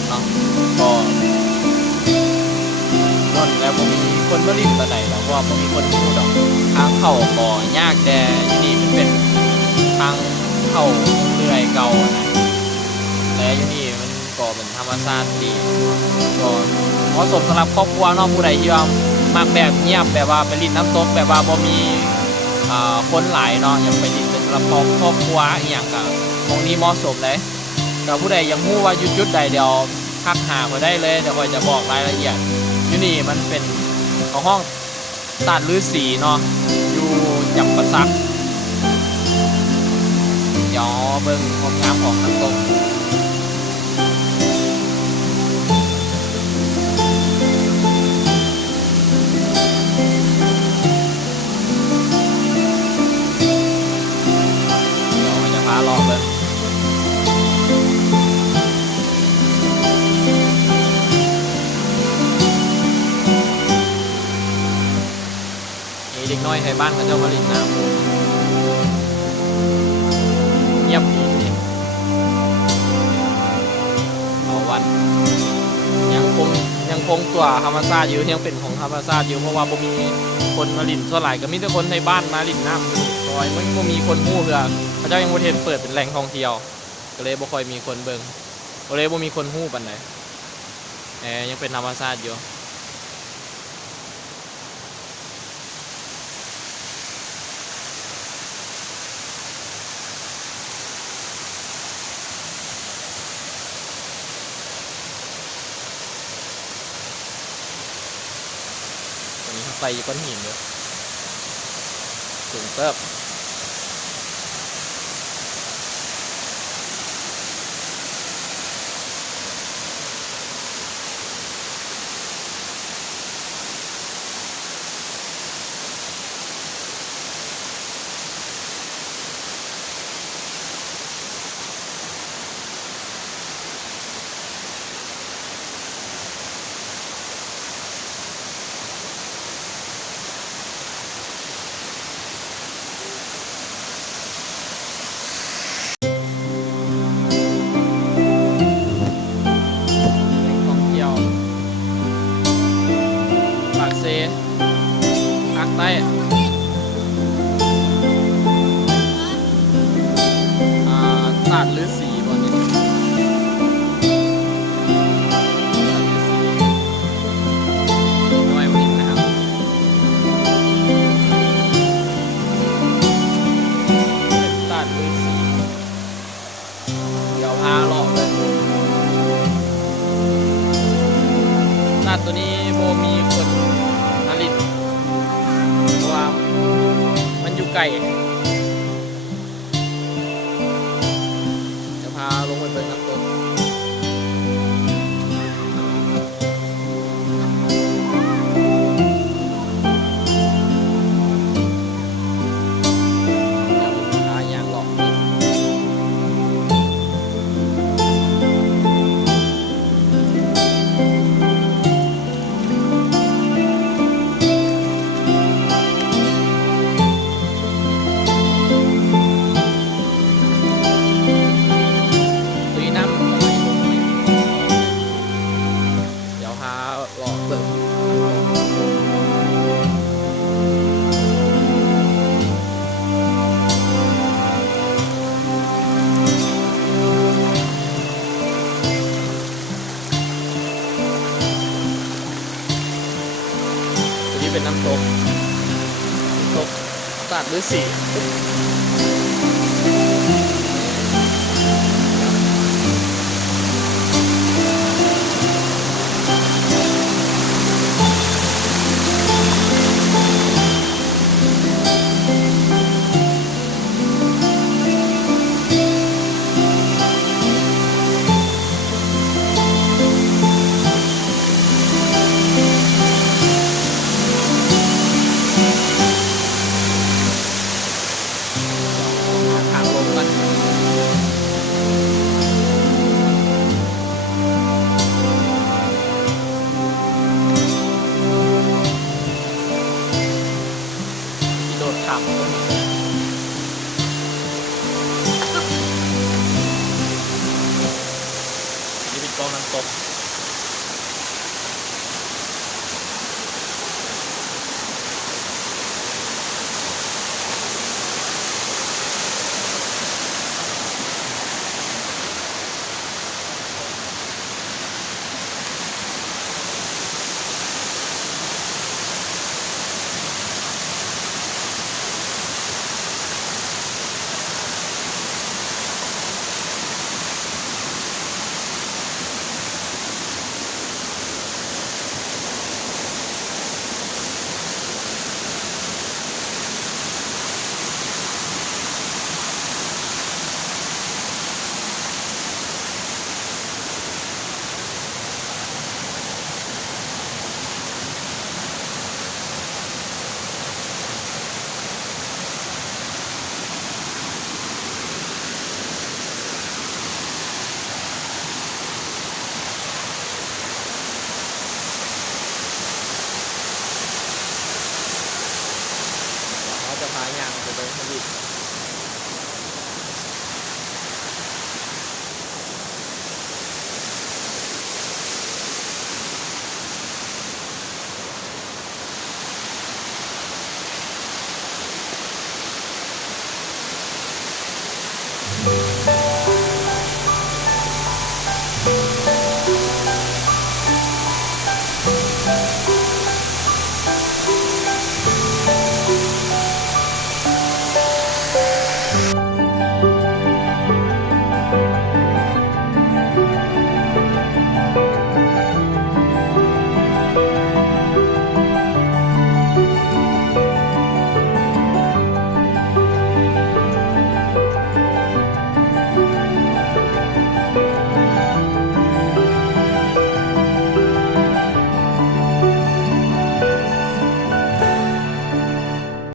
านเนาะก็นนแล้วบ่มีคนมาลิ้นปานใดแล้วเพราะว่าบ่มีคนฮู้ดอกทางเข้าก็ยากแต่อยู่นี่มันเป็นทางเข้าเรื่อยเก่านะและอยู่นี่มันก็เป็นธรรมชาติดีก็เหมาะสมสำหรับครอบครัวเนาะผู้ใดที่ว่ามักแบบเงียบแบบว่าไปลิ้นน้ำตกแบบว่าบ่มีคนหลายเนาะอยากไปลิ้นเป็นสำหรับครอบครัวอีหยังก็ตรงนี้เหมาะสมเลยก็ผู้ใดยังฮู้ว่าอยู่จุดใดเดี๋ยวทักหาเพิ่นได้เลยเดี๋ยวข้อยจะบอกรายละเอียดอยู่นี่มันเป็นห้องตาดฤาษีเนาะอยู่จำปาสักเดี๋ยวเบิ่งความงามของน้ำตกเดี๋ยวจะพาเลาะเบิ่งเด็กน้อยไทยบ้านเขาเจ้ามาลินน้ำเงียบดีเอาวันยังคงตัวธรรมชาติอยู่ยังเป็นของธรรมชาติอยู่เพราะว่าบ่มีคนมาลินส่วนหลายก็มีแต่คนในบ้านมาลินน้ำอยู่ซอยมันบ่มีคนฮู้เพื่อเขาเจ้ายังบ่เฮ็ดเปิดเป็นแหล่งท่องเที่ยวก็เลยบ่ค่อยมีคนเบิ่งก็เลยบ่มีคนฮู้ปานใดยังเป็นธรรมชาติอยู่ไฟก้อนหินเลยสูงเติบภาคใต้ตาดฤาษีบนนี้น้อยวันนี้นะครับเป็นตาดฤาษีเดี๋ยวพาเลาะเลยตาดตัวนี้โบมีคนผลิตเพราะว่ามันอยู่ไกลจะพาลงไปเป็นน้ำตกพาอย่างหลอกเป็นน้ำตกตาดฤาษี กองน้ำตก